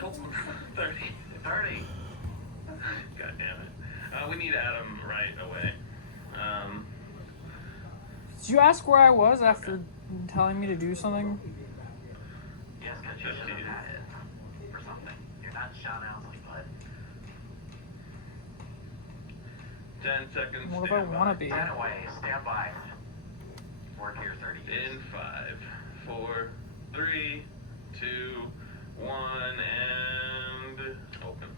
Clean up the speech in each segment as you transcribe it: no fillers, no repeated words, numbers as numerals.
people. 30. 30. God damn it. We need Adam right away. Did you ask where I was after telling me to do something? Yes, because you should have had it for something. You're not Sean Owsley, bud. 10 seconds. What if I want to be? 10 away. Stand by. Work here 30 years. In 5, 4, 3, 2, 1, and open.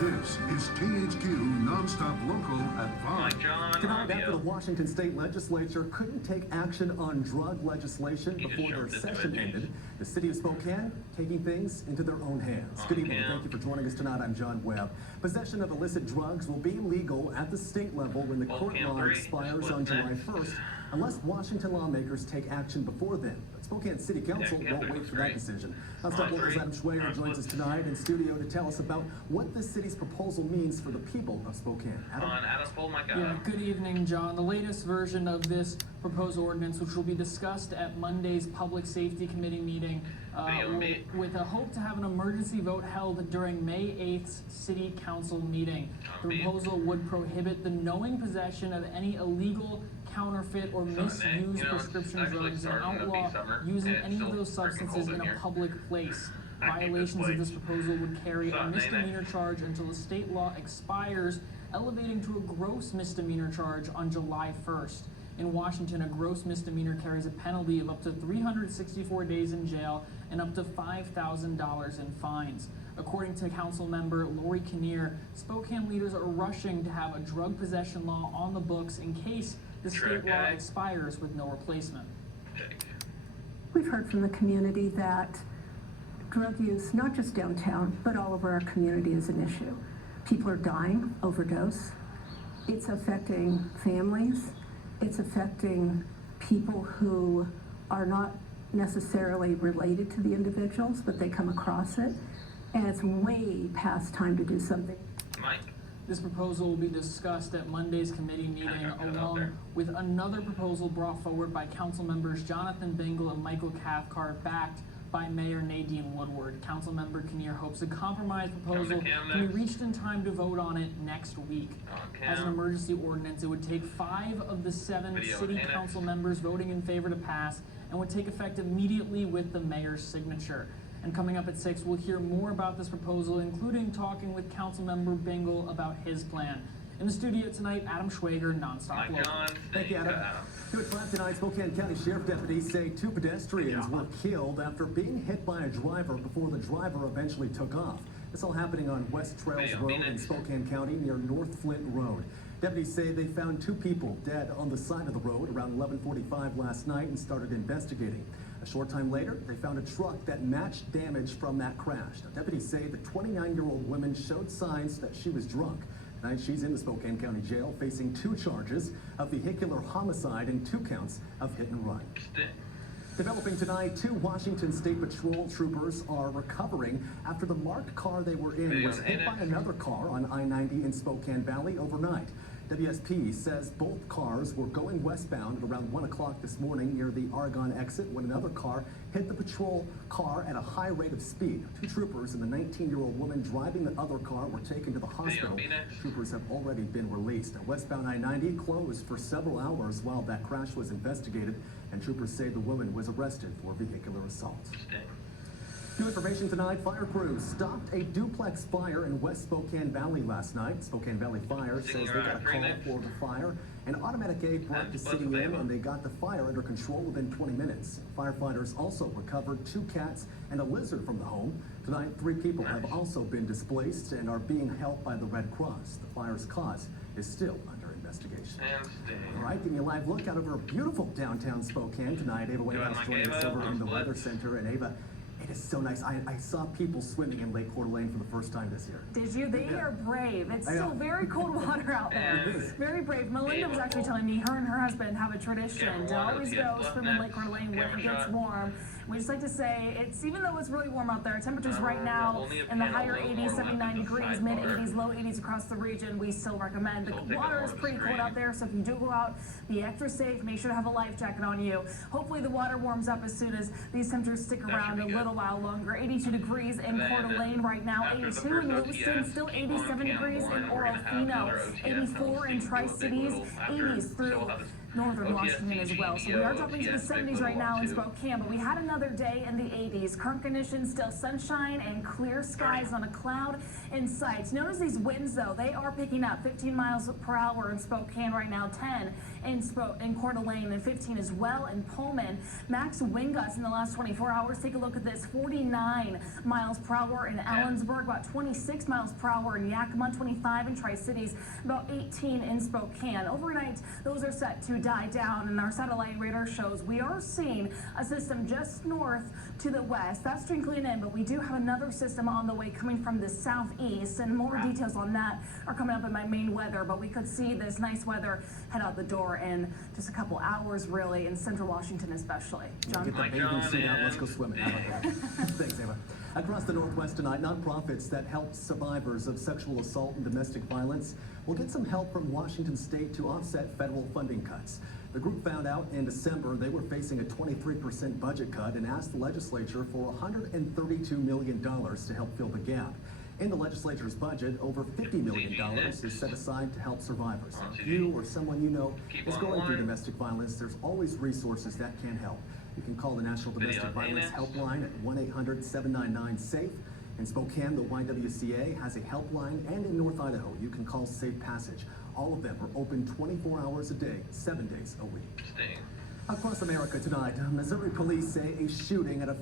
This is KHQ Nonstop Local at 5. Mike John, Tonight, after the Washington State Legislature couldn't take action on drug legislation He just before their shoved it to session veggies. ended, the city of Spokane taking things into their own hands. Good evening. Cam. Thank you for joining us tonight. I'm John Webb. Possession of illicit drugs will be legal at the state level when the court Cam law 3, expires split on July next. 1st, unless Washington lawmakers take action before then. But Spokane City Council Cam won't 3 wait looks for that great. decision. On Nonstop Local's 3. Adam Schwager On joins us split. tonight in studio to tell us about what the city's proposal means for the people of Spokane. Come on, Adam, pull my guy. Yeah, good evening, John. The latest version of this proposed ordinance, which will be discussed at Monday's Public Safety Committee meeting, with a hope to have an emergency vote held during May 8th's City Council meeting. The proposal would prohibit the knowing possession of any illegal, counterfeit, or misused it's prescription actually drugs and starting to be outlaw summer, using and any it's of those still freaking substances cold in in a here. public place. I hate this Violations of this place. proposal would carry What's a up, Nene? misdemeanor charge until the state law expires, elevating to a gross misdemeanor charge on July 1st. In Washington, a gross misdemeanor carries a penalty of up to 364 days in jail and up to $5,000 in fines. According to Council member Lori Kinnear, Spokane leaders are rushing to have a drug possession law on the books in case the state law Okay. expires with no replacement. We've heard from the community that drug use, not just downtown, but all over our community is an issue. People are dying, overdose. It's affecting families. It's affecting people who are not necessarily related to the individuals, but they come across it. And it's way past time to do something. Mike. This proposal will be discussed at Monday's committee meeting, got that out along there. with another proposal brought forward by council members Jonathan Bingle and Michael Cathcart, backed by Mayor Nadine Woodward. Councilmember Kinnear hopes a compromise proposal Cam can be next. reached in time to vote on it next week. As an Cam. emergency ordinance, it would take 5 of the 7 Video city annex. council members voting in favor to pass, and would take effect immediately with the mayor's signature. And coming up at 6, we'll hear more about this proposal, including talking with Councilmember Bingle about his plan. In the studio tonight, Adam Schwager, Nonstop Mike Local. John, Thank you, Adam. 2 at 5 tonight, Spokane County Sheriff deputies say 2 pedestrians were killed after being hit by a driver before the driver eventually took off. This all happening on West Trails Hey, Road in Phoenix. Spokane County near North Flint Road. Deputies say they found 2 people dead on the side of the road around 11:45 last night and started investigating. A short time later, they found a truck that matched damage from that crash. Now, deputies say the 29-year-old woman showed signs that she was drunk. Tonight, she's in the Spokane County Jail facing 2 charges of vehicular homicide and 2 counts of hit and run. Developing tonight, 2 Washington State Patrol troopers are recovering after the marked car they were in was hit by another car on I-90 in Spokane Valley overnight. WSP says both cars were going westbound at around 1 o'clock this morning near the Argonne exit when another car hit the patrol car at a high rate of speed. 2 troopers and the 19-year-old woman driving the other car were taken to the hospital. Troopers have already been released. Now, westbound I-90 closed for several hours while that crash was investigated, and troopers say the woman was arrested for vehicular assault. New information tonight, fire crews stopped a duplex fire in West Spokane Valley last night. Spokane Valley Fire says they got a call for the fire. An automatic aid brought the city in, and they got the fire under control within 20 minutes. Firefighters also recovered 2 cats and a lizard from the home. Tonight, 3 people have also been displaced and are being helped by the Red Cross. The fire's cause is still under investigation. All right, giving you a live look out over beautiful downtown Spokane tonight. Ava Whitehouse joining us over in the Weather Center. And Ava, it is so nice. I saw people swimming in Lake Coeur d'Alene for the first time this year. Did you? They are brave. It's still very cold water out there. It is. Very brave. Melinda was actually telling me her and her husband have a tradition to always go swim in Lake Coeur d'Alene when it gets warm. We just like to say, it's even though it's really warm out there, temperatures right now in the higher 80s, 79 degrees, mid 80s, low 80s across the region, we still recommend. The water is pretty cold out there, so if you do go out, be extra safe. Make sure to have a life jacket on you. Hopefully the water warms up as soon as these temperatures stick around a little while longer. 82 degrees in Then, Coeur d'Alene right now, after the 82 first in Lewiston, OTS, still keep on 87 Cam degrees Warren. in We're gonna have another Orofino, OTS 84 in on Steve Tri-Cities, Little after, 80s so through we'll have northern OTS Washington as well. So we are dropping to the OTS Big 70s right Little now in too. Spokane, but we had another day in the 80s. Current conditions still sunshine and clear skies on a cloud in sight. Notice these winds though, they are picking up 15 miles per hour in Spokane right now, 10 in Coeur d'Alene and 15 as well in Pullman. Max wind gusts in the last 24 hours. Take a look at this, 49 miles per hour in Ellensburg, about 26 miles per hour in Yakima, 25 in Tri-Cities, about 18 in Spokane. Overnight, those are set to die down, and our satellite radar shows we are seeing a system just north to the west. That's trickling in, but we do have another system on the way coming from the southeast, and more details on that are coming up in my main weather, but we could see this nice weather head out the door in just a couple hours, really, in central Washington especially. John? Get the Mike, bathing John, suit out, let's and go swimming. How about that? Thanks, Ava. Across the Northwest tonight, nonprofits that help survivors of sexual assault and domestic violence will get some help from Washington State to offset federal funding cuts. The group found out in December they were facing a 23% budget cut and asked the legislature for $132 million to help fill the gap. In the legislature's budget, over $50 million is set aside to help survivors. If you or someone you know is going through domestic violence, there's always resources that can help. You can call the National Domestic Violence Helpline at 1-800-799-SAFE. In Spokane, the YWCA has a helpline, and in North Idaho, you can call Safe Passage. All of them are open 24 hours a day, 7 days a week. Interesting. Across America tonight, Missouri police say a shooting at a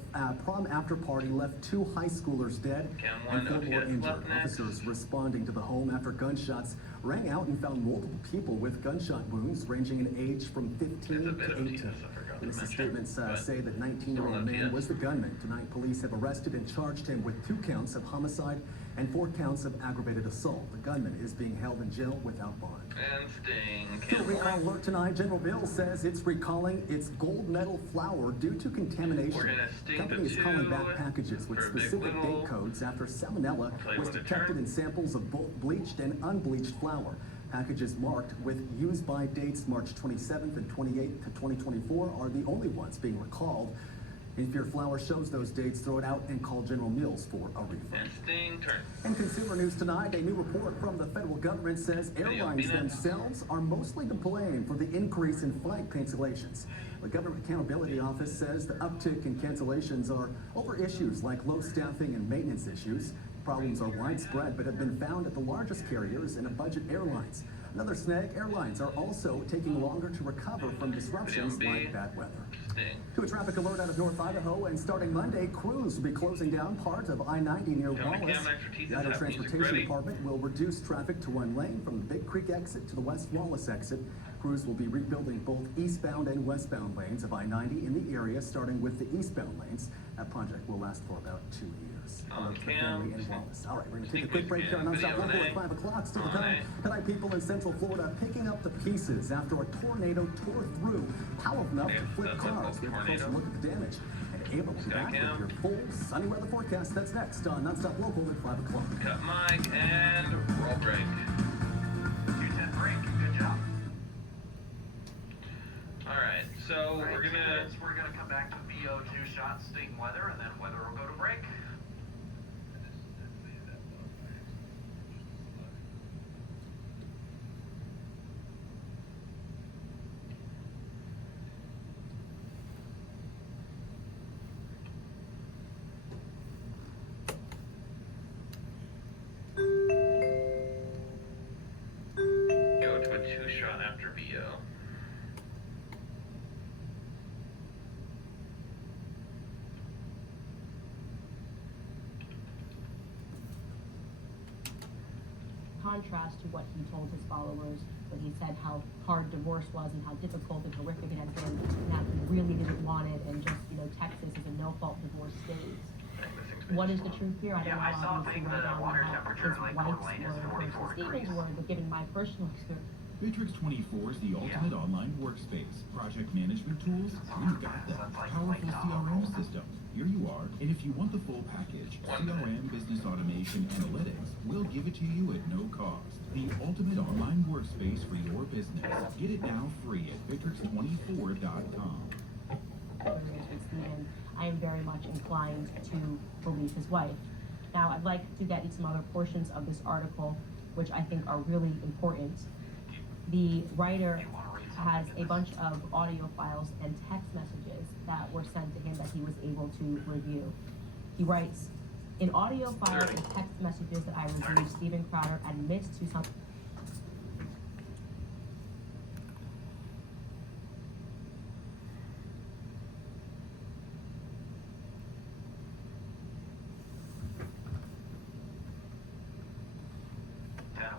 prom after party left 2 high schoolers dead and 4 more injured. Officers responding to the home after gunshots rang out and found multiple people with gunshot wounds ranging in age from 15 to 18. Witness statements say that 19-year-old man was the gunman. Tonight, police have arrested and charged him with 2 counts of homicide and 4 counts of aggravated assault. The gunman is being held in jail without bond. And Sting. Still recall alert tonight. General Mills says it's recalling its gold medal flour due to contamination. We're gonna The Sting company is the calling two back packages with for Big specific Little. date codes after salmonella tell you was when to detected turn. in samples of both bleached and unbleached flour. Packages marked with use by dates March 27th and 28th to 2024 are the only ones being recalled. If your flour shows those dates, throw it out and call General Mills for a refund. And Sting, turn. In consumer news tonight, a new report from the federal government says airlines themselves are mostly to blame for the increase in flight cancellations. The Government Accountability Office says the uptick in cancellations are over issues like low staffing and maintenance issues. Problems are widespread but have been found at the largest carriers and at budget airlines. Another snag, airlines are also taking longer to recover from disruptions like bad weather. Sting. To a traffic alert out of North Idaho, and starting Monday, crews will be closing down part of I-90 near Tell me, Wallace. Cam, expertise The is Idaho that music Transportation ready? Department will reduce traffic to 1 lane from the Big Creek exit to the West Wallace exit. Crews will be rebuilding both eastbound and westbound lanes of I-90 in the area, starting with the eastbound lanes. That project will last for about 2 years. Alert for the family in Wallace. All right, we're going to take a quick break here on Nonstop Local at 5 o'clock. Still to come. Tonight, people in Central Florida picking up the pieces after a tornado tore through, powerful enough to flip That's a cars. We have a closer tornado. look at the damage. And Ava will be back with Cam. your full sunny weather forecast. That's next on Nonstop Local at 5 o'clock. Cut mic and roll break. 210 break. Good job. Alright, so we're gonna. We're gonna come back to VO 2-shot Sting weather, and then weather will go to break. Go to a 2-shot after VO. Contrast to what he told his followers when he said how hard divorce was and how difficult and horrific it had been, and that he really didn't want it, and just, Texas is a no-fault divorce state. What is the truth here? I don't Yeah, I know, saw obviously, things right that now, water how temperature his in Lake wife's Coeur d'Alene is word 44 versus Stephen's degrees. word, but given my personal experience, Bitrix 24 is the ultimate online workspace. Project management tools, you got them. Powerful CRM system, here you are. And if you want the full package, CRM, business automation, analytics, we'll give it to you at no cost. The ultimate online workspace for your business. Get it now free at Bitrix24.com. with Stephen, I am very much inclined to believe his wife. Now, I'd like to get into some other portions of this article, which I think are really important. The writer has a bunch of audio files and text messages that were sent to him that he was able to review. He writes, in audio files and text messages that I reviewed, Steven Crowder admits to some.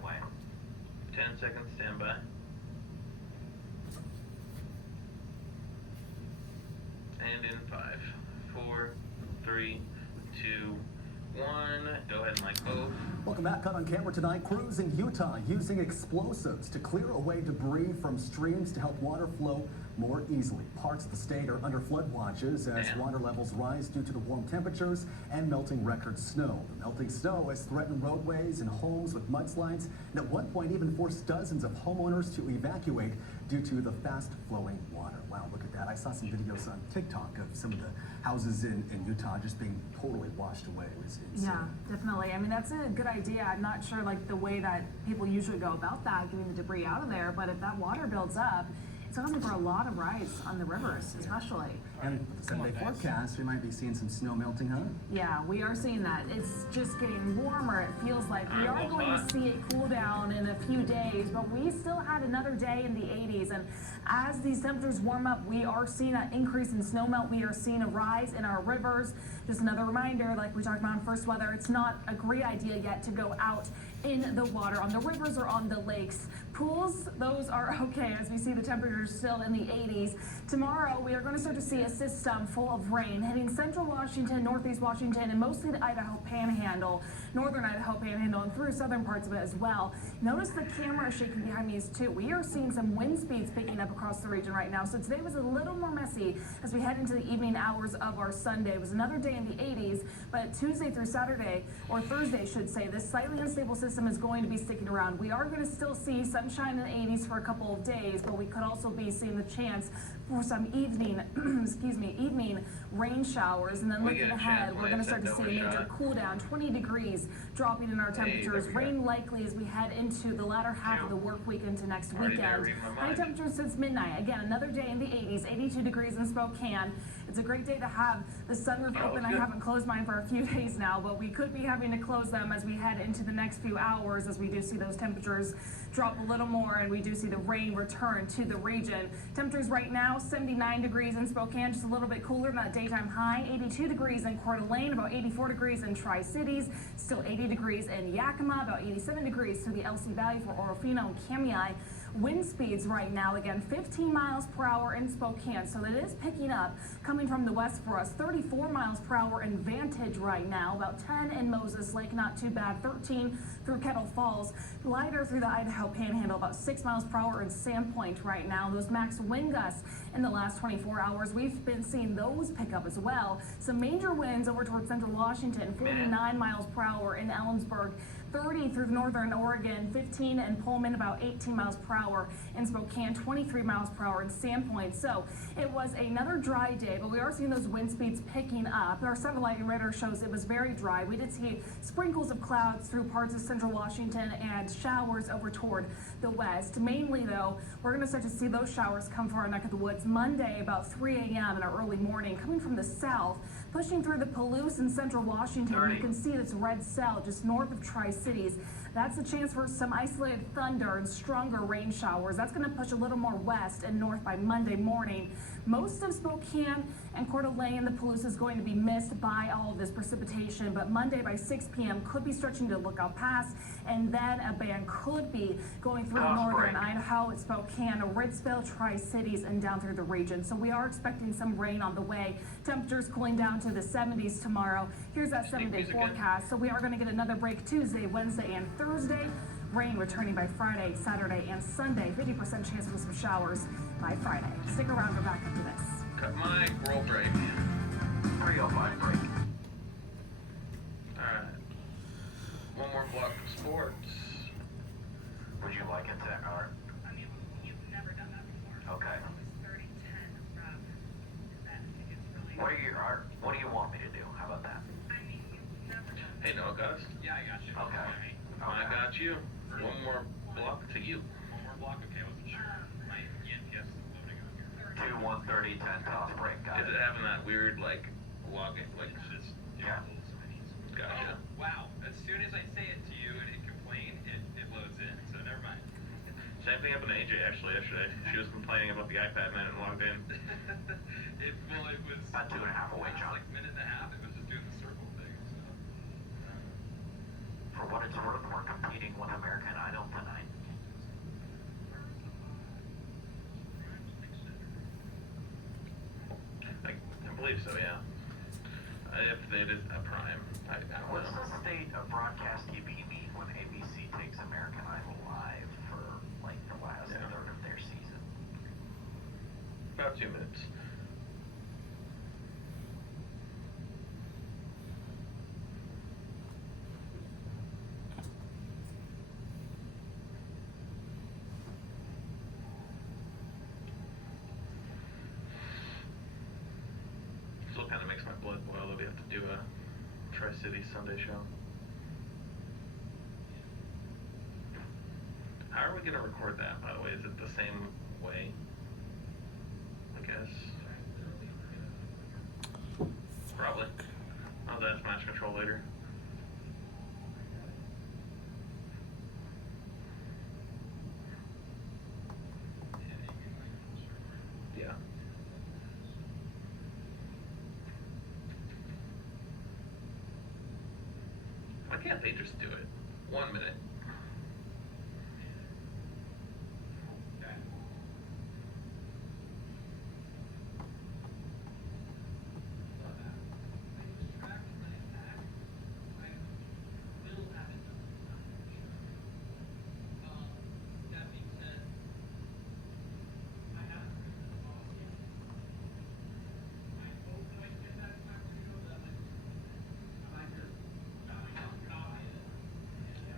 Away. 10 seconds, stand by. And in 5, 4, 3, 2, 1. Go ahead and like both. Welcome back. Caught on camera tonight, crews in Utah using explosives to clear away debris from streams to help water flow more easily. Parts of the state are under flood watches as water levels rise due to the warm temperatures and melting record snow. The melting snow has threatened roadways and homes with mudslides, and at one point even forced dozens of homeowners to evacuate due to the fast flowing water. Wow, look at that. I saw some videos on TikTok of some of the houses in Utah just being totally washed away. It was insane. Yeah, definitely. I mean, that's a good idea. I'm not sure like the way that people usually go about that, getting the debris out of there, but if that water builds up, it's causing for a lot of rise on the rivers, especially. And with the 7-day forecast, we might be seeing some snow melting, huh? Yeah, we are seeing that. It's just getting warmer, it feels like. We are going to see it cool down in a few days, but we still had another day in the 80s. And as these temperatures warm up, we are seeing an increase in snow melt. We are seeing a rise in our rivers. Just another reminder, like we talked about in First Weather, it's not a great idea yet to go out in the water on the rivers or on the lakes. Pools, those are okay as we see the temperatures still in the 80s. Tomorrow, we are going to start to see a system full of rain hitting central Washington, northeast Washington, and mostly the Idaho Panhandle, northern Idaho Panhandle, and through southern parts of it as well. Notice the camera shaking behind me is too. We are seeing some wind speeds picking up across the region right now. So today was a little more messy as we head into the evening hours of our Sunday. It was another day in the 80s, but Tuesday through Saturday, or Thursday should say, this slightly unstable system is going to be sticking around. We are going to still see sunshine in the 80s for a couple of days, but we could also be seeing the chance for some evening, evening rain showers. And then looking ahead, we're going to start to see a major cool down, 20 degrees dropping in our temperatures. Rain likely as we head into the latter half of the work week into next weekend. High temperatures since midnight. Again, another day in the 80s, 82 degrees in Spokane. It's a great day to have the sunroof open. I haven't closed mine for a few days now, but we could be having to close them as we head into the next few hours as we do see those temperatures drop a little more and we do see the rain return to the region. Temperatures right now, 79 degrees in Spokane, just a little bit cooler than that daytime high. 82 degrees in Coeur d'Alene, about 84 degrees in Tri-Cities, still 80 degrees in Yakima, about 87 degrees through the LC Valley for Orofino and Kamei. Wind speeds right now, again, 15 miles per hour in Spokane, so it is picking up, coming from the west for us. 34 miles per hour in Vantage right now, about 10 in Moses Lake, not too bad. 13 through Kettle Falls, lighter through the Idaho Panhandle, about 6 miles per hour in Sandpoint right now. Those max wind gusts in the last 24 hours, we've been seeing those pick up as well. Some major winds over towards central Washington, 49 miles per hour in Ellensburg. 30 through northern Oregon, 15 in Pullman, about 18 miles per hour in Spokane, 23 miles per hour in Sandpoint. So it was another dry day, but we are seeing those wind speeds picking up. Our satellite radar shows it was very dry. We did see sprinkles of clouds through parts of central Washington and showers over toward the west. Mainly, though, we're going to start to see those showers come from our neck of the woods Monday about 3 a.m. in our early morning, coming from the south, pushing through the Palouse and central Washington. You can see this red cell just north of Tri-Cities. That's a chance for some isolated thunder and stronger rain showers. That's going to push a little more west and north by Monday morning. Most of Spokane and Coeur d'Alene, the Palouse is going to be missed by all of this precipitation, but Monday by 6 p.m. could be stretching to Lookout Pass, and then a band could be going through northern Idaho, Spokane, Ritzville, Tri-Cities, and down through the region. So we are expecting some rain on the way. Temperatures cooling down to the 70s tomorrow. Here's that 7-day forecast. So we are going to get another break Tuesday, Wednesday, and Thursday. Rain returning by Friday, Saturday, and Sunday. 50% chance for some showers by Friday. Stick around, we're back after this. Cut my roll break. 305 break. Alright. One more block of sports. Would you like it, Tech Art? I mean, you've never done that before. Okay. It was 30-10 rough. I think it's really. What are your art? What do you want me to do? How about that? Hey, no, Gus. Yeah, I got you. Okay. I got you. One more block to you. One more block. Okay, I wasn't sure. My ENPS is loading on here. 2 130 10 toss break. Got Is it having that weird like login like? Yeah. Gotcha. Wow, as soon as I say it to you and it complains, it loads in, so never mind. Same thing happened to AJ actually yesterday. She was complaining about the iPad man and logged in. It was About 2.5 away, John. like a minute and a half, it was just doing the circle thing, so. For what it's worth, we're competing with American Idol tonight. I believe so, yeah. If they did a Prime, I don't What's know. the state of broadcast TV mean when ABC takes American Idol live for like the last third of their season? About 2 minutes. Still kind of makes my blood boil that we have to do a Tri-City Sunday show. How are we going to record that, by the way? Is it the same way? I guess. Probably. Oh, that's match control later. Yeah. Why can't they just do it? 1 minute.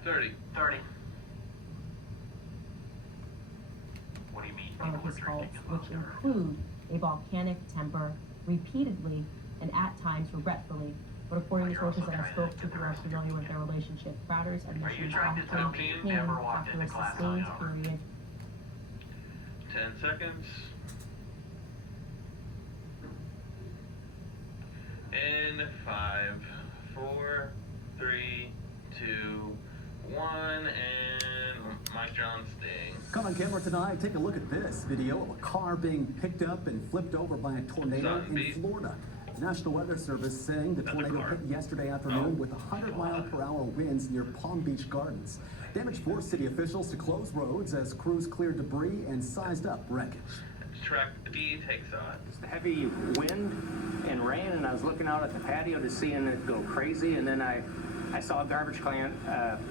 $30. What do you mean? All of his faults, which include a volcanic temper, repeatedly and at times regretfully. But according to sources that I spoke to who are familiar with their relationship, Crowder's admissions trying to often tell me you came never walked after a into class sustained hungover? period 10 seconds. In 5, 4, 3, 2, 1, and Mike John Sting. Caught on camera tonight, take a look at this video of a car being picked up and flipped over by a tornado Sun in beat. Florida. The National Weather Service saying the Another tornado car. hit yesterday afternoon with 100-mile-per-hour winds near Palm Beach Gardens. Damage forced city officials to close roads as crews cleared debris and sized up wreckage. Track D takes on. Just heavy wind and rain, and I was looking out at the patio to seeing it go crazy, and then I saw a garbage can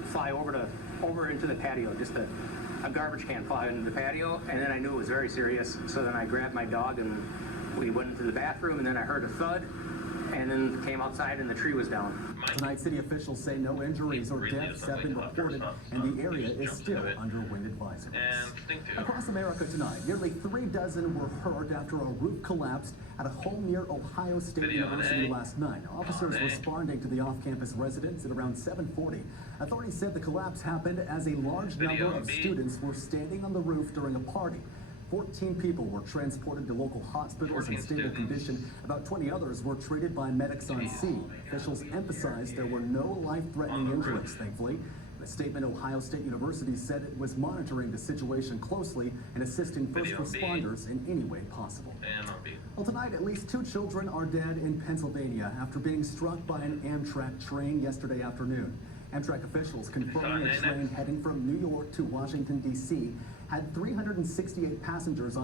fly over into the patio, just a garbage can fly into the patio, and then I knew it was very serious. So then I grabbed my dog and we went into the bathroom, and then I heard a thud, and then came outside and the tree was down. Tonight, city officials say no injuries or deaths have been reported, and the area is still under wind advisories. And Sting 2. Across America tonight, nearly 3 dozen were hurt after a roof collapsed at a home near Ohio State Video University A. last night. Officers A. responding to the off-campus residence at around 7:40. Authorities said the collapse happened as a large Video number of B. students were standing on the roof during a party. 14 people were transported to local hospitals in 14 stable students. condition. About 20 others were treated by medics on scene. Officials emphasized there were no life-threatening On the roof. injuries, thankfully. In a statement, Ohio State University said it was monitoring the situation closely and assisting first Video B. responders in any way possible. And on B. Well, tonight, at least 2 children are dead in Pennsylvania after being struck by an Amtrak train yesterday afternoon. Amtrak officials confirming a train heading from New York to Washington, D.C. had 368 passengers on